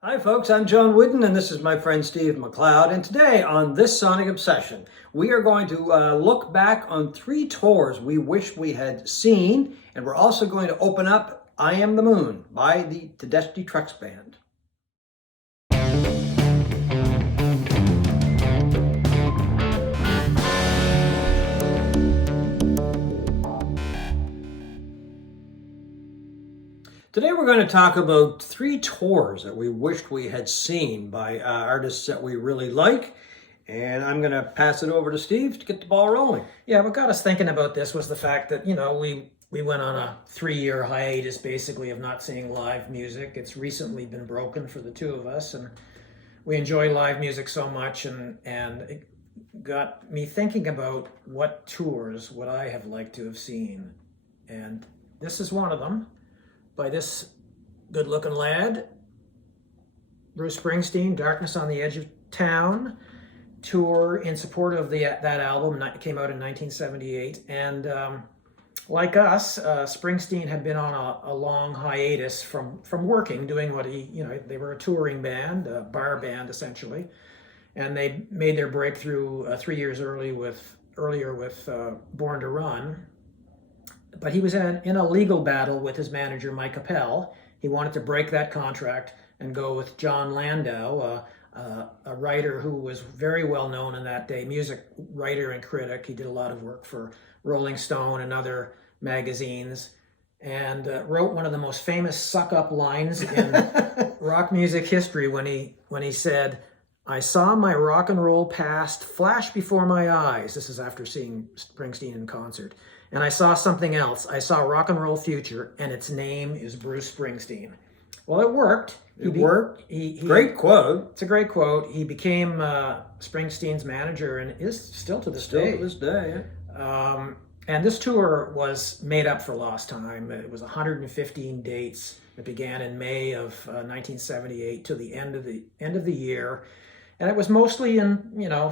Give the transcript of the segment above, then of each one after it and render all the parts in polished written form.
Hi folks, I'm John Wooden and this is my friend Steve McLeod, and today on This Sonic Obsession we are going to look back on 3 tours we wish we had seen, and we're also going to open up I Am the Moon by the Tedeschi Trucks Band. Today we're going to talk about 3 tours that we wished we had seen by artists that we really like, and I'm going to pass it over to Steve to get the ball rolling. Yeah, what got us thinking about this was the fact that, we went on a 3-year hiatus basically of not seeing live music. It's recently been broken for the two of us, and we enjoy live music so much, and it got me thinking about what tours would I have liked to have seen. And this is one of them, by this good-looking lad, Bruce Springsteen, Darkness on the Edge of Town, tour in support of that album. It came out in 1978. And like us, Springsteen had been on a long hiatus from working, doing what they were a touring band, a bar band essentially. And they made their breakthrough 3 years earlier with Born to Run. But he was in a legal battle with his manager, Mike Appel. He wanted to break that contract and go with John Landau, a writer who was very well known in that day, music writer and critic. He did a lot of work for Rolling Stone and other magazines, and wrote one of the most famous suck-up lines in rock music history when he said, "I saw my rock and roll past flash before my eyes." This is after seeing Springsteen in concert. "And I saw something else. I saw rock and roll future, and its name is Bruce Springsteen." Well, it worked. It worked. Great quote. It's a great quote. He became Springsteen's manager and is still to this day. Still to this day, yeah. And this tour was made up for lost time. It was 115 dates. It began in May of 1978 to the end of the year. And it was mostly in,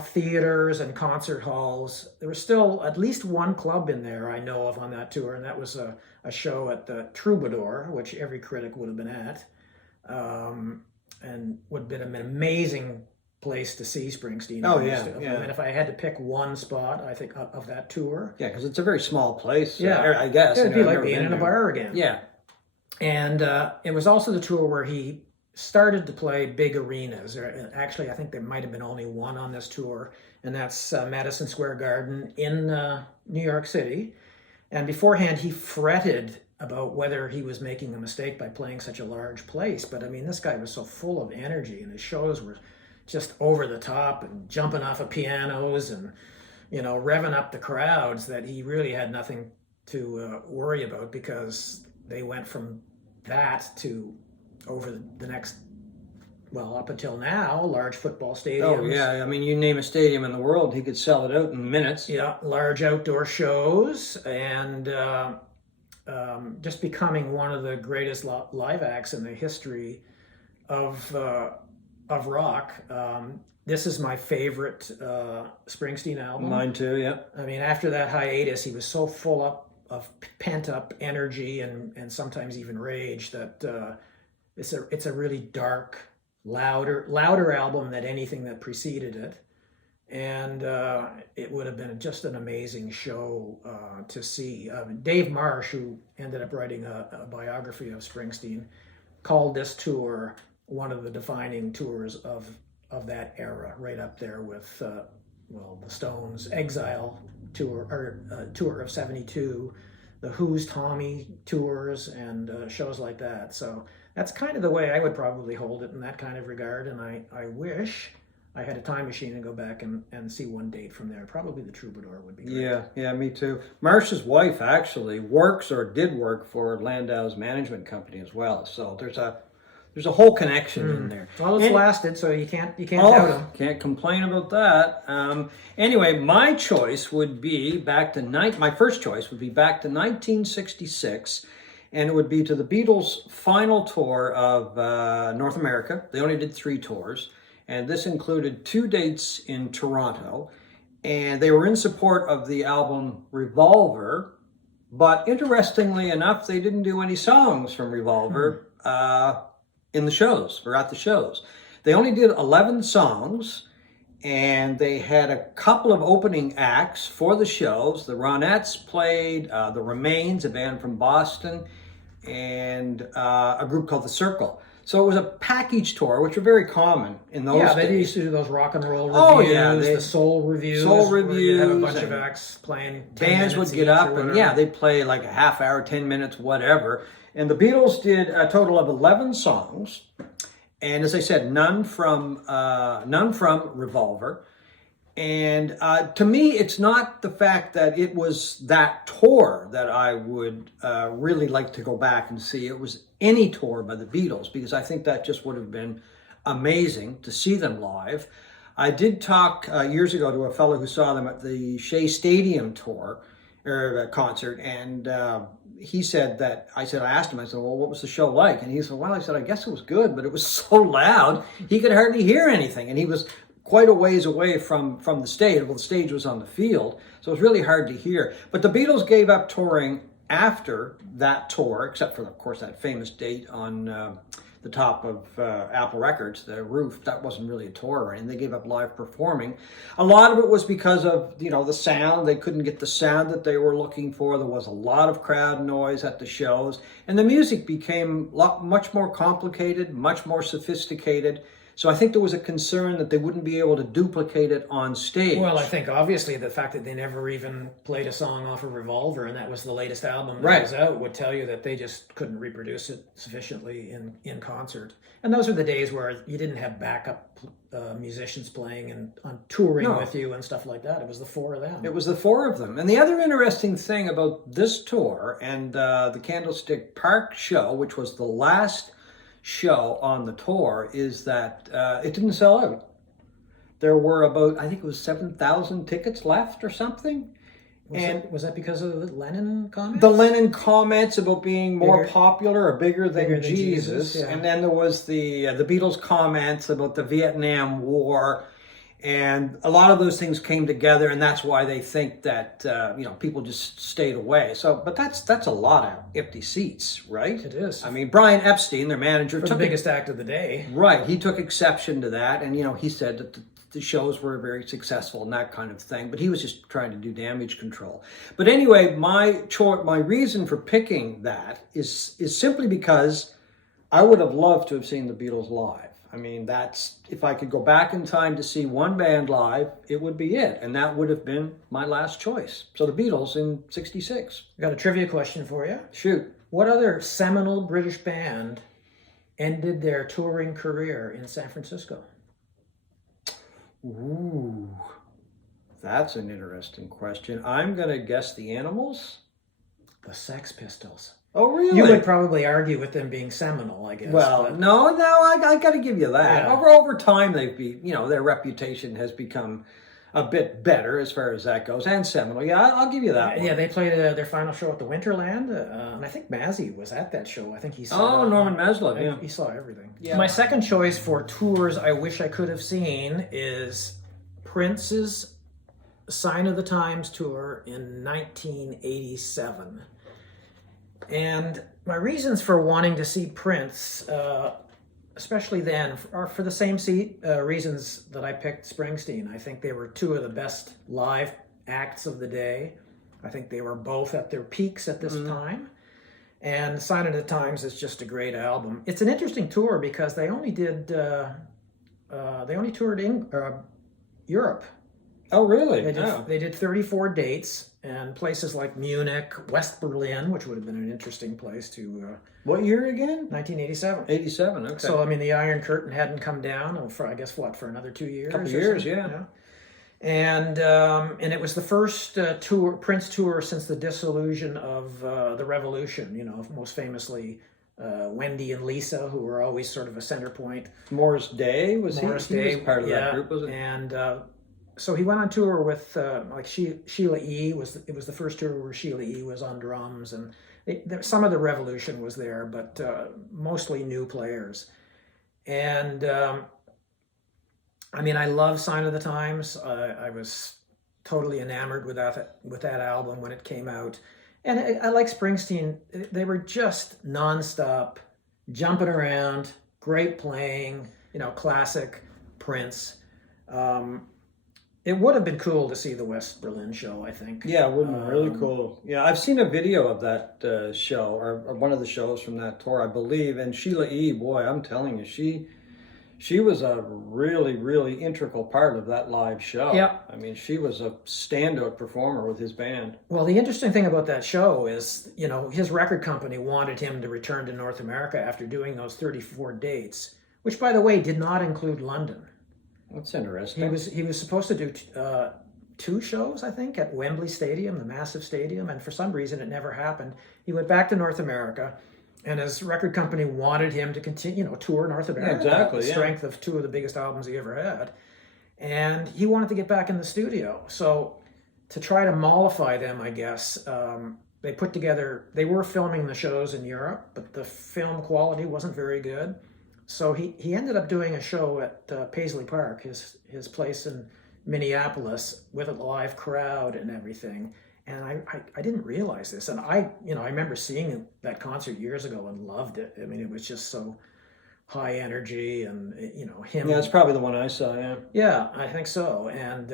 theaters and concert halls. There was still at least one club in there I know of on that tour, and that was a show at the Troubadour, which every critic would have been at, and would have been an amazing place to see Springsteen. Oh, yeah. I mean, if I had to pick one spot, I think, of that tour. Yeah, because it's a very small place, yeah, I guess. It'd be like being in a bar again. Yeah. And it was also the tour where he started to play big arenas. Actually, I think there might have been only one on this tour, and that's Madison Square Garden in New York City. And beforehand, he fretted about whether he was making a mistake by playing such a large place. But I mean, this guy was so full of energy, and his shows were just over the top and jumping off of pianos and, revving up the crowds, that he really had nothing to worry about, because they went from that to, over the next, up until now, large football stadiums. Oh, yeah. I mean, you name a stadium in the world, he could sell it out in minutes. Yeah, large outdoor shows, and just becoming one of the greatest live acts in the history of rock. This is my favorite Springsteen album. Mine too, yeah. I mean, after that hiatus, he was so full up of pent-up energy and sometimes even rage that it's a really dark, louder album than anything that preceded it, and it would have been just an amazing show to see. Dave Marsh, who ended up writing a biography of Springsteen, called this tour one of the defining tours of that era, right up there with the Stones' Exile tour, or tour of '72, the Who's Tommy tours, and shows like that. So that's kind of the way I would probably hold it in that kind of regard, and I wish I had a time machine and go back and see one date from there. Probably the Troubadour would be great. Yeah, me too. Marsh's wife actually works, or did work, for Landau's management company as well. So there's a whole connection in there. Well, it's lasted, so you can't doubt him. Can't complain about that. Anyway, my choice would be my first choice would be back to 1966. And it would be to the Beatles' final tour of North America. They only did 3 tours, and this included 2 dates in Toronto, and they were in support of the album Revolver, but interestingly enough, they didn't do any songs from Revolver in the shows or at the shows. They only did 11 songs, and they had a couple of opening acts for the shows. The Ronettes played, the Remains, a band from Boston, and a group called The Circle. So it was a package tour, which were very common in those days. Yeah, they used to do those rock and roll reviews, Oh, yeah, the soul reviews. Where you'd have a bunch of acts playing. Bands would get up and they'd play like a half hour, 10 minutes, whatever. And the Beatles did a total of 11 songs. And as I said, none from Revolver. And to me, it's not the fact that it was that tour that I would really like to go back and see. It was any tour by the Beatles, because I think that just would have been amazing to see them live. I did talk years ago to a fellow who saw them at the Shea Stadium tour or concert, and he said that I asked him, I said, well, what was the show like? And he said, well, I said, I guess it was good, but it was so loud he could hardly hear anything, and he was quite a ways away from the stage. Well, the stage was on the field, so it was really hard to hear. But the Beatles gave up touring after that tour, except for, of course, that famous date on the top of Apple Records, the roof. That wasn't really a tour or anything. They gave up live performing. A lot of it was because of, the sound. They couldn't get the sound that they were looking for. There was a lot of crowd noise at the shows, and the music became much more complicated, much more sophisticated. So I think there was a concern that they wouldn't be able to duplicate it on stage. Well, I think obviously the fact that they never even played a song off of Revolver, and that was the latest album that was out, would tell you that they just couldn't reproduce it sufficiently in concert. And those were the days where you didn't have backup musicians playing and on touring with you and stuff like that. It was the four of them. It was the four of them. And the other interesting thing about this tour and the Candlestick Park show, which was the last show on the tour, is that it didn't sell out. There were about, I think it was 7,000 tickets left or something. Was that because of the Lennon comments? The Lennon comments about being more popular or bigger than Jesus. Yeah. And then there was the Beatles comments about the Vietnam War. And a lot of those things came together, and that's why they think that people just stayed away. So, but that's a lot of empty seats, right? It is. I mean, Brian Epstein, their manager, took the biggest act of the day. Right, he took exception to that, and he said that the shows were very successful and that kind of thing. But he was just trying to do damage control. But anyway, my reason for picking that is simply because I would have loved to have seen the Beatles live. I mean, if I could go back in time to see one band live, it would be it. And that would have been my last choice. So the Beatles in '66. I got a trivia question for you. Shoot. What other seminal British band ended their touring career in San Francisco? Ooh, that's an interesting question. I'm going to guess the Animals? The Sex Pistols. Oh, really? You would probably argue with them being seminal, I guess. Well, no, I got to give you that. Yeah. Over time, their reputation has become a bit better as far as that goes, and seminal. Yeah, I'll give you that one. Yeah, they played their final show at the Winterland, and I think Mazzy was at that show. I think he saw. Oh, Norman Maslow, yeah. He saw everything. Yeah. My second choice for tours I wish I could have seen is Prince's Sign of the Times tour in 1987. And my reasons for wanting to see Prince, especially then, are for the same reasons that I picked Springsteen. I think they were two of the best live acts of the day. I think they were both at their peaks at this time. And Sign of the Times is just a great album. It's an interesting tour because they only toured in Europe. Oh, really? They did 34 dates, and places like Munich, West Berlin, which would have been an interesting place to... What year again? 1987. 87, okay. So, I mean, the Iron Curtain hadn't come down for, I guess, for another 2 years? Couple years, yeah. And it was the first Prince tour since the dissolution of the Revolution, most famously Wendy and Lisa, who were always sort of a center point. Morris Day? He was part of that group, wasn't he? And... so he went on tour with Sheila E. It was the first tour where Sheila E. was on drums, and some of the Revolution was there, but mostly new players. And I love Sign of the Times. I was totally enamored with that album when it came out, and I like Springsteen. They were just nonstop, jumping around, great playing, classic Prince. It would have been cool to see the West Berlin show, I think. Yeah, it would have been really cool. Yeah, I've seen a video of that show, or one of the shows from that tour, I believe. And Sheila E., boy, I'm telling you, she was a really, really integral part of that live show. Yeah. I mean, she was a standout performer with his band. Well, the interesting thing about that show is, his record company wanted him to return to North America after doing those 34 dates, which, by the way, did not include London. That's interesting. He was supposed to do 2 shows, I think, at Wembley Stadium, the massive stadium, and for some reason it never happened. He went back to North America, and his record company wanted him to continue, tour North America. Yeah, exactly. The strength of 2 of the biggest albums he ever had, and he wanted to get back in the studio. So to try to mollify them, I guess, they put together. They were filming the shows in Europe, but the film quality wasn't very good. So he ended up doing a show at Paisley Park, his place in Minneapolis, with a live crowd and everything. And I didn't realize this. And I remember seeing that concert years ago and loved it. I mean, it was just so high energy and, him. Yeah, it's probably the one I saw, yeah. Yeah, I think so. And,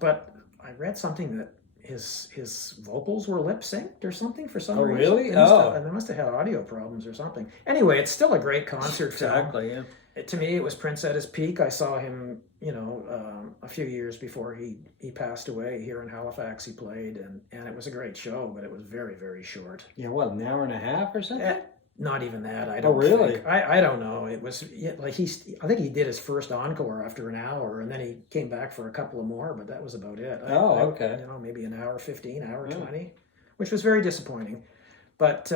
but I read something that his vocals were lip synced or something for some reason. Really? They must have had audio problems or something. Anyway, it's still a great concert film. Exactly, yeah. To me, it was Prince at his peak. I saw him, a few years before he passed away here in Halifax. He played, and it was a great show, but it was very, very short. Yeah, what, an hour and a half or something? Not even that. I don't really? think. I don't know. It was like I think he did his first encore after an hour, and then he came back for a couple of more, but that was about it. Okay. Maybe an hour 15, hour 20, which was very disappointing. But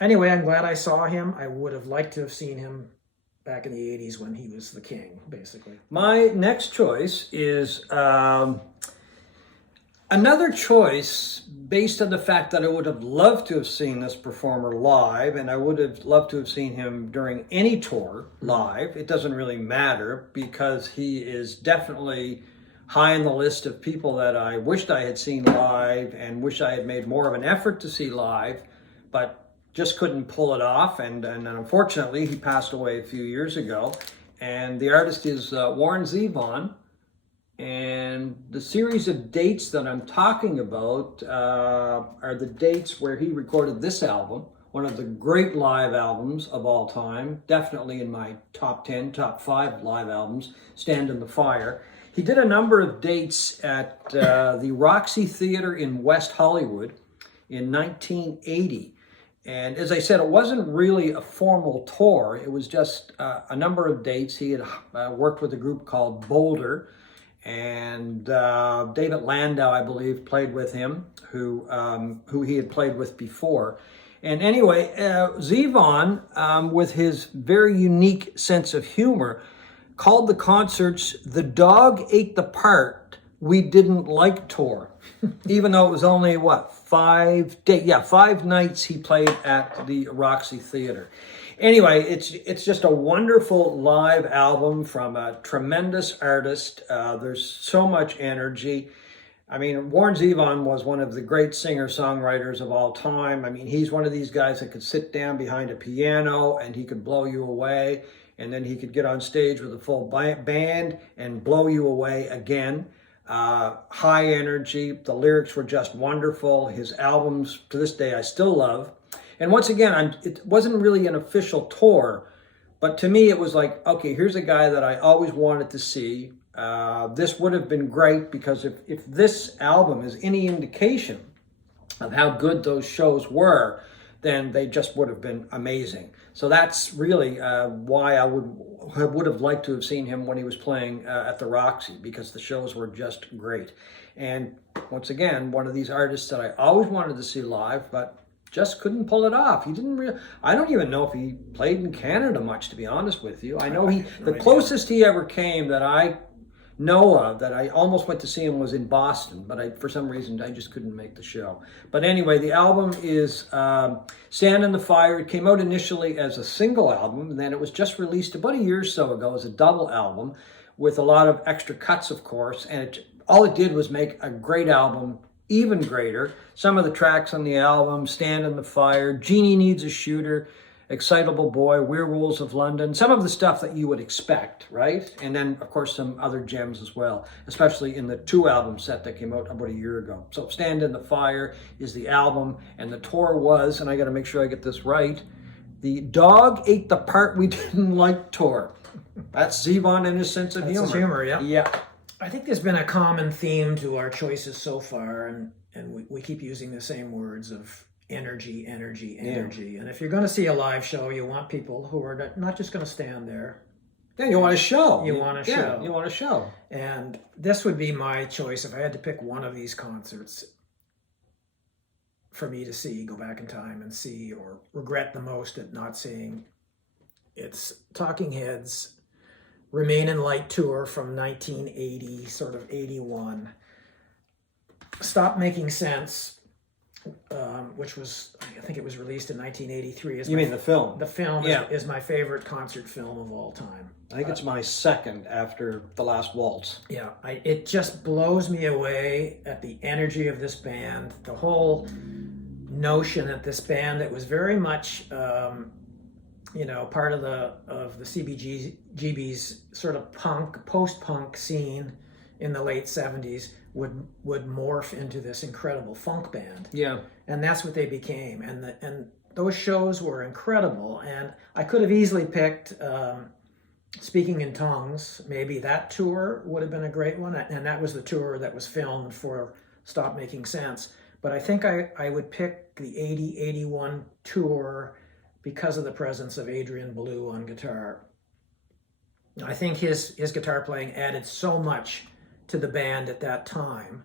anyway, I'm glad I saw him. I would have liked to have seen him back in the 80s when he was the king, basically. My next choice is another choice based on the fact that I would have loved to have seen this performer live, and I would have loved to have seen him during any tour live. It doesn't really matter because he is definitely high on the list of people that I wished I had seen live and wish I had made more of an effort to see live, but just couldn't pull it off. And unfortunately, he passed away a few years ago. And the artist is Warren Zevon. And the series of dates that I'm talking about are the dates where he recorded this album, one of the great live albums of all time, definitely in my top 10, top 5 live albums, Stand in the Fire. He did a number of dates at the Roxy Theater in West Hollywood in 1980. And as I said, it wasn't really a formal tour. It was just a number of dates. He had worked with a group called Boulder, and David Landau, I believe, played with him, who he had played with before. And anyway, Zevon, with his very unique sense of humor, called the concerts "The Dog Ate the Part We Didn't Like Tour," even though it was only, 5 nights he played at the Roxy Theater. Anyway, it's just a wonderful live album from a tremendous artist. There's so much energy. I mean, Warren Zevon was one of the great singer-songwriters of all time. I mean, he's one of these guys that could sit down behind a piano and he could blow you away, and then he could get on stage with a full band and blow you away again. High energy. The lyrics were just wonderful. His albums, to this day, I still love. And once again, it wasn't really an official tour, but to me it was like, okay, here's a guy that I always wanted to see. This would have been great because if this album is any indication of how good those shows were, then they just would have been amazing. So that's really why I would have liked to have seen him when he was playing at the Roxy, because the shows were just great. And once again, one of these artists that I always wanted to see live, but just couldn't pull it off. He didn't I don't even know if he played in Canada much, to be honest with you. I know the closest he ever came that I know of, that I almost went to see him, was in Boston, but for some reason I just couldn't make the show. But anyway, the album is Stand in the Fire. It came out initially as a single album, and then it was just released about a year or so ago as a double album with a lot of extra cuts, of course, and all it did was make a great album even greater. Some of the tracks on the album, Stand in the Fire, Jeannie Needs a Shooter, Excitable Boy, Werewolves of London, some of the stuff that you would expect, right? And then, of course, some other gems as well, especially in the 2-album set that came out about a year ago. So Stand in the Fire is the album, and the tour was, and I got to make sure I get this right, the Dog Ate the Part We Didn't Like tour. That's Zevon and his sense of humor. His humor, yeah. Yeah. I think there's been a common theme to our choices so far, and we keep using the same words of energy, energy, energy. Yeah. And if you're going to see a live show, you want people who are not just going to stand there. Yeah, you want a show. You want a show. Yeah, you want a show. And this would be my choice if I had to pick one of these concerts for me to see, go back in time and see, or regret the most at not seeing. It's Talking Heads' Remain in Light tour from 1980, sort of 81. Stop Making Sense, which was, I think it was released in 1983. You mean the film? The film is my favorite concert film of all time. I think it's my second after The Last Waltz. Yeah, it just blows me away at the energy of this band, the whole notion that this band that was very much, part of the CBGB's sort of post-punk scene in the late 70s would morph into this incredible funk band. Yeah. And that's what they became. And those shows were incredible. And I could have easily picked Speaking in Tongues. Maybe that tour would have been a great one. And that was the tour that was filmed for Stop Making Sense. But I think I would pick the 80-81 tour because of the presence of Adrian Belew on guitar. I think his guitar playing added so much to the band at that time,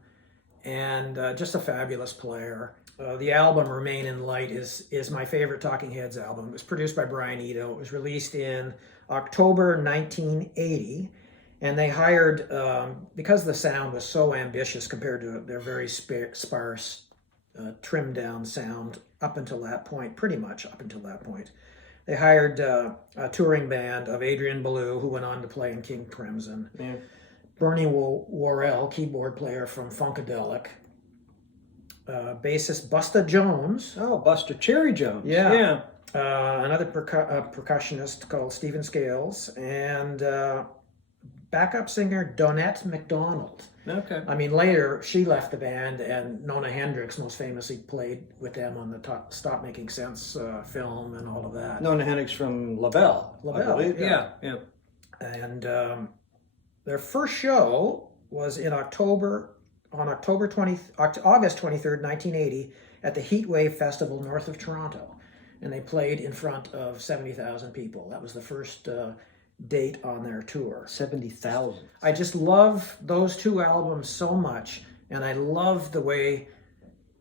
and just a fabulous player. The album Remain in Light is my favorite Talking Heads album. It was produced by Brian Eno. It was released in October 1980, and they hired, because the sound was so ambitious compared to their very sparse, trimmed down sound up until that point, pretty much up until that point. They hired a touring band of Adrian Belew, who went on to play in King Crimson. Yeah. Bernie Worrell, keyboard player from Funkadelic. Bassist Busta Jones. Oh, Buster Cherry Jones. Yeah. Another percussionist called Stephen Scales. And backup singer Donette McDonald. Okay. I mean, later she left the band, and Nona Hendrix most famously played with them on the Stop Making Sense film and all of that. Nona Hendrix from LaBelle. Yeah. Yeah. And their first show was on August 23rd, 1980, at the Heatwave Festival north of Toronto. And they played in front of 70,000 people. That was the first date on their tour. 70,000. I just love those two albums so much, and I love the way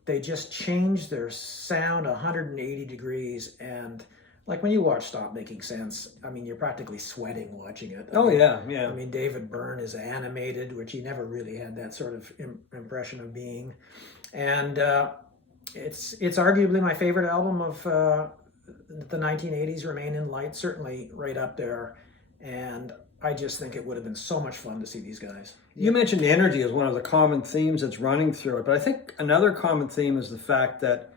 they just changed their sound 180 degrees. And like when you watch Stop Making Sense, I mean, you're practically sweating watching it. Yeah. I mean, David Byrne is animated, which he never really had that sort of impression of being. And it's arguably my favorite album of the 1980s, Remain in Light, certainly right up there. And I just think it would have been so much fun to see these guys. You mentioned energy as one of the common themes that's running through it, but I think another common theme is the fact that,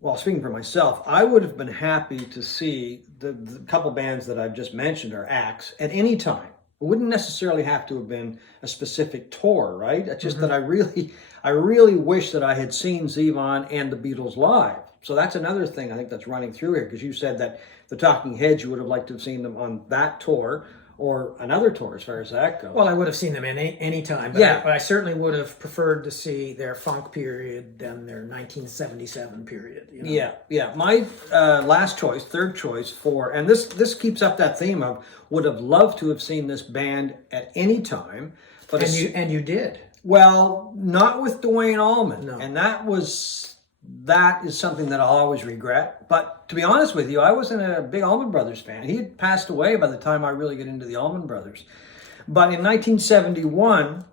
well, speaking for myself, I would have been happy to see the couple bands that I've just mentioned, or acts, at any time. It wouldn't necessarily have to have been a specific tour, right? It's just that I really wish that I had seen Zevon and the Beatles live. So that's another thing I think that's running through here, because you said that the Talking Heads, you would have liked to have seen them on that tour or another tour as far as that goes. Well, I would have seen them any time, but, but I certainly would have preferred to see their funk period than their 1977 period. You know? Yeah. My third choice and this keeps up that theme of would have loved to have seen this band at any time. But and you did. Well, not with Dwayne Allman. No. And that is something that I'll always regret. But to be honest with you, I wasn't a big Allman Brothers fan. He had passed away by the time I really get into the Allman Brothers. But in 1971,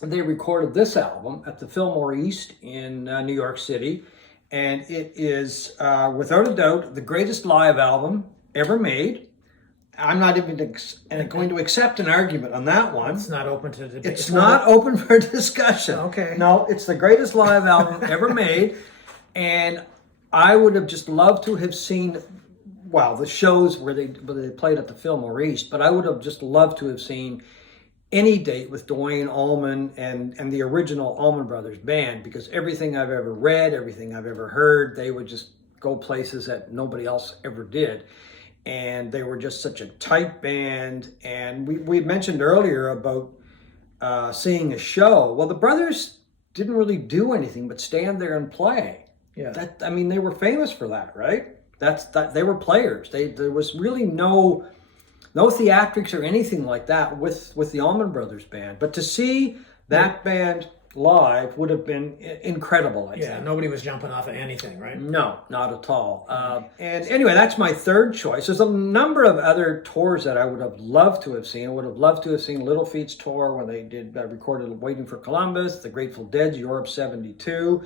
they recorded this album at the Fillmore East in New York City. And it is, without a doubt, the greatest live album ever made. I'm not even going to accept an argument on that one. It's not open to debate. It's not open for discussion. Okay. No, it's the greatest live album ever made. And I would have just loved to have seen well, the shows where they played at the Fillmore East, but I would have just loved to have seen any date with Dwayne Allman and the original Allman Brothers Band, because everything I've ever read, everything I've ever heard, they would just go places that nobody else ever did. And they were just such a tight band. And we mentioned earlier about seeing a show. Well, the brothers didn't really do anything but stand there and play. Yeah. I mean, they were famous for that, right? They were players. There was really no theatrics or anything like that with the Allman Brothers Band. But to see that band live would have been incredible, I think. Nobody was jumping off of anything, right? No, not at all. And anyway, that's my third choice. There's a number of other tours that I would have loved to have seen. I would have loved to have seen Little Feat's tour when they recorded Waiting for Columbus, the Grateful Dead's Europe 72,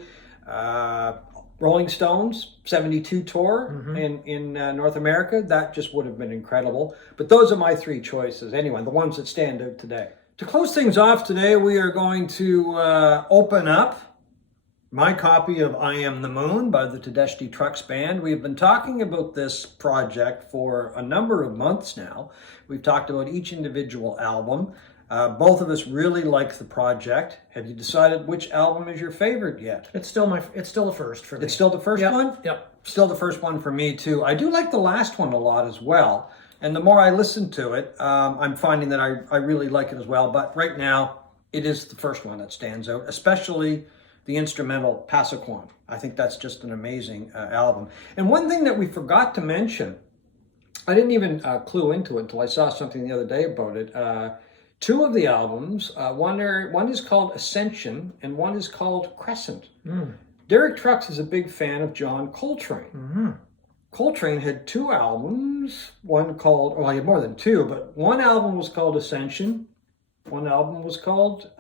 Rolling Stones 72 tour in North America. That just would have been incredible. But those are my three choices anyway, the ones that stand out today. To close things off today, we are going to open up my copy of I Am the Moon by the Tedeschi Trucks Band. We've been talking about this project for a number of months now. We've talked about each individual album. Both of us really like the project. Have you decided which album is your favorite yet? It's still the first for me. It's still the first one? Yep. Still the first one for me too. I do like the last one a lot as well. And the more I listen to it, I'm finding that I really like it as well. But right now, it is the first one that stands out, especially the instrumental Passaquan. I think that's just an amazing album. And one thing that we forgot to mention, I didn't even clue into it until I saw something the other day about it. Two of the albums, one is called Ascension and one is called Crescent. Derek Trucks is a big fan of John Coltrane. Coltrane had two albums, one called, well, he had more than two, but one album was called Ascension, one album was called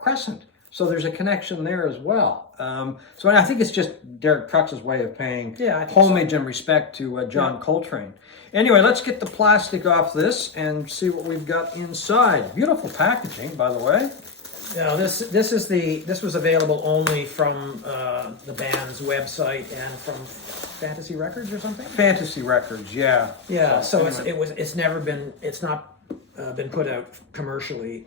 Crescent. So there's a connection there as well. So I think it's just Derek Trucks' way of paying homage and respect to John Coltrane. Anyway, let's get the plastic off this and see what we've got inside. Beautiful packaging, by the way. Yeah, this was available only from the band's website and from Fantasy Records or something. Fantasy Records, yeah. Yeah, so anyway. It's not been put out commercially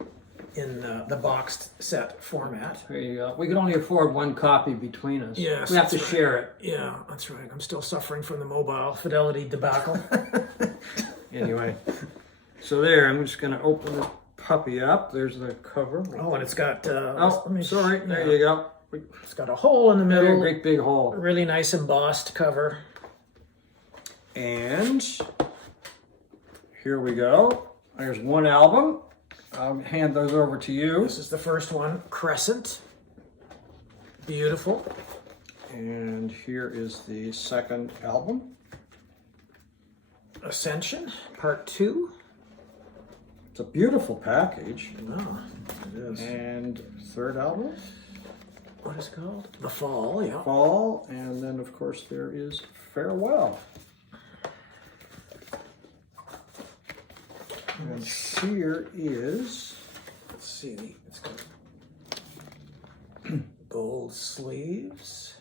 in the boxed set format. There you go. We can only afford one copy between us. Yes, we have to share it. Yeah, that's right. I'm still suffering from the mobile fidelity debacle. Anyway, so there. I'm just going to open this puppy up. There's the cover. Oh, and it's got. There you go. It's got a hole in the middle. Great big hole. A really nice embossed cover. And here we go. There's one album. I'll hand those over to you. This is the first one, Crescent. Beautiful. And here is the second album. Ascension, Part 2. It's a beautiful package. Oh, it is. And third album. What is it called? The Fall, yeah. Fall, and then of course there is Farewell. And here is, let's see, it's got gold sleeves,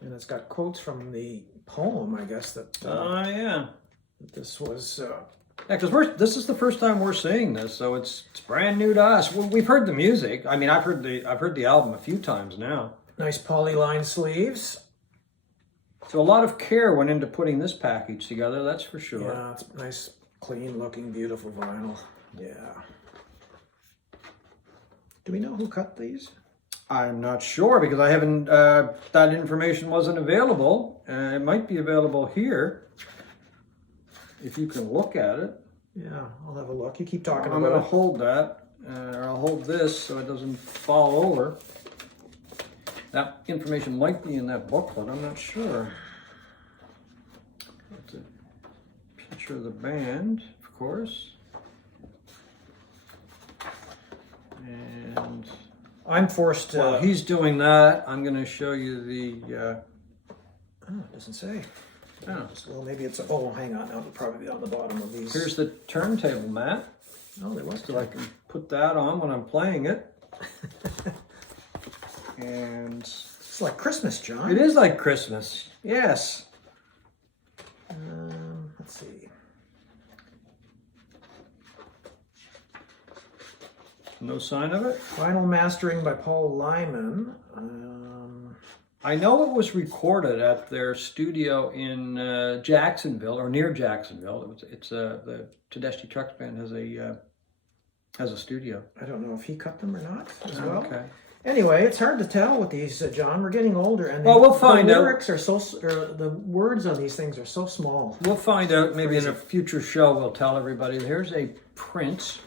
and it's got quotes from the poem, I guess, that that this was. Yeah, because this is the first time we're seeing this, so it's brand new to us. We've heard the music. I mean, I've heard the album a few times now. Nice polyline sleeves. So a lot of care went into putting this package together. That's for sure. Yeah, it's nice, clean looking, beautiful vinyl. Yeah. Do we know who cut these? I'm not sure because I haven't. That information wasn't available. It might be available here. If you can look at it. Yeah, I'll have a look. You keep talking about it. I'm going to hold that, or I'll hold this so it doesn't fall over. That information might be in that booklet, I'm not sure. It's a picture of the band, of course. And I'm forced to... While he's doing that, I'm going to show you the... Oh, it doesn't say. Oh. Well, maybe it's... Oh, hang on. That'll probably be on the bottom of these. Here's the turntable, Matt. Oh, there was. So I can put that on when I'm playing it. And... It's like Christmas, John. It is like Christmas. Yes. No sign of it? Final mastering by Paul Lyman. I know it was recorded at their studio in Jacksonville, or near Jacksonville. It's the Tedeschi Trucks Band has a studio. I don't know if he cut them or not as well. Okay. Anyway, it's hard to tell with these, John. We're getting older, and Well, we'll find the out. lyrics are the words on these things are so small. We'll find out. Maybe in a future show we'll tell everybody. Here's a print.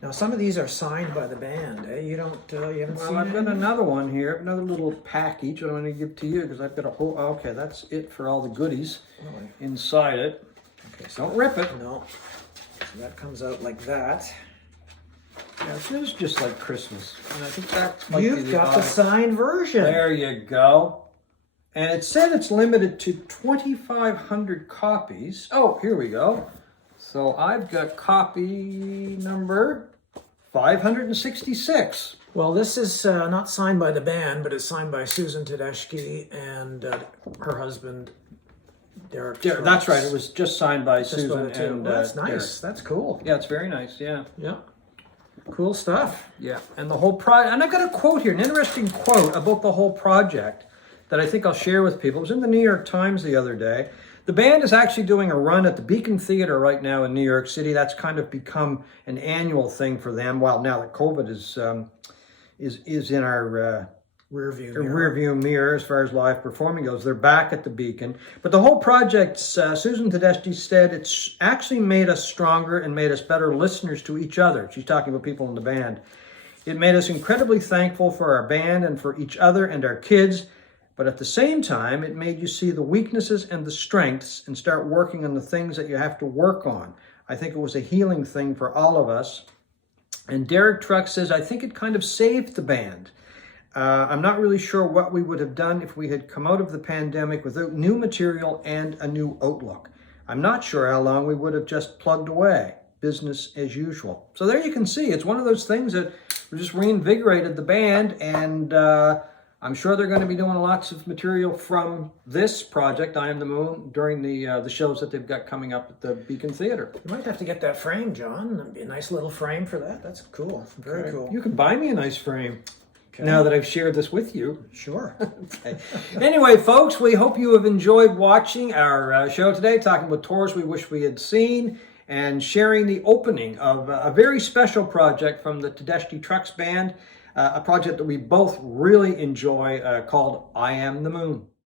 Now, some of these are signed by the band. Eh? You haven't Well, seen I've it? got another one here, another little package that I'm going to give to you because I've got a whole. Okay, that's it for all the goodies inside it. Okay, so Don't rip it. no. So that comes out like that. Yeah, this is just like Christmas, and I think that might be You've got the odd- signed version. There you go. And it said it's limited to 2,500 copies. Oh, here we go. So I've got copy number 566. Well, this is not signed by the band, but it's signed by Susan Tedeschi and her husband, Derek. Yeah, that's right. It was just signed by Just Susan by the two. and Well, that's Derek. nice. That's cool. Yeah, it's very nice. Yeah. Yeah. Cool stuff. Yeah, and the whole project, and I got a quote here, an interesting quote about the whole project that I think I'll share with people. It was in the New York Times the other day. The band is actually doing a run at the Beacon Theater right now in New York City. That's kind of become an annual thing for them. Well, now that COVID is in our rearview mirror as far as live performing goes, they're back at the Beacon. But the whole project, Susan Tedeschi said, it's actually made us stronger and made us better listeners to each other. She's talking about people in the band. It made us incredibly thankful for our band and for each other and our kids. But at the same time, it made you see the weaknesses and the strengths and start working on the things that you have to work on. I think it was a healing thing for all of us. And Derek Trucks says, I think it kind of saved the band. I'm not really sure what we would have done if we had come out of the pandemic without new material and a new outlook. I'm not sure how long we would have just plugged away. Business as usual. So there you can see, it's one of those things that just reinvigorated the band, and I'm sure they're going to be doing lots of material from this project, I Am the Moon, during the shows that they've got coming up at the Beacon Theater. You might have to get that frame, John. That'd be a nice little frame for that. That's cool. Very cool. You can buy me a nice frame now that I've shared this with you. Sure. Okay. Anyway, folks, we hope you have enjoyed watching our show today, talking about tours we wish we had seen and sharing the opening of a very special project from the Tedeschi Trucks Band, a project that we both really enjoy called I Am the Moon.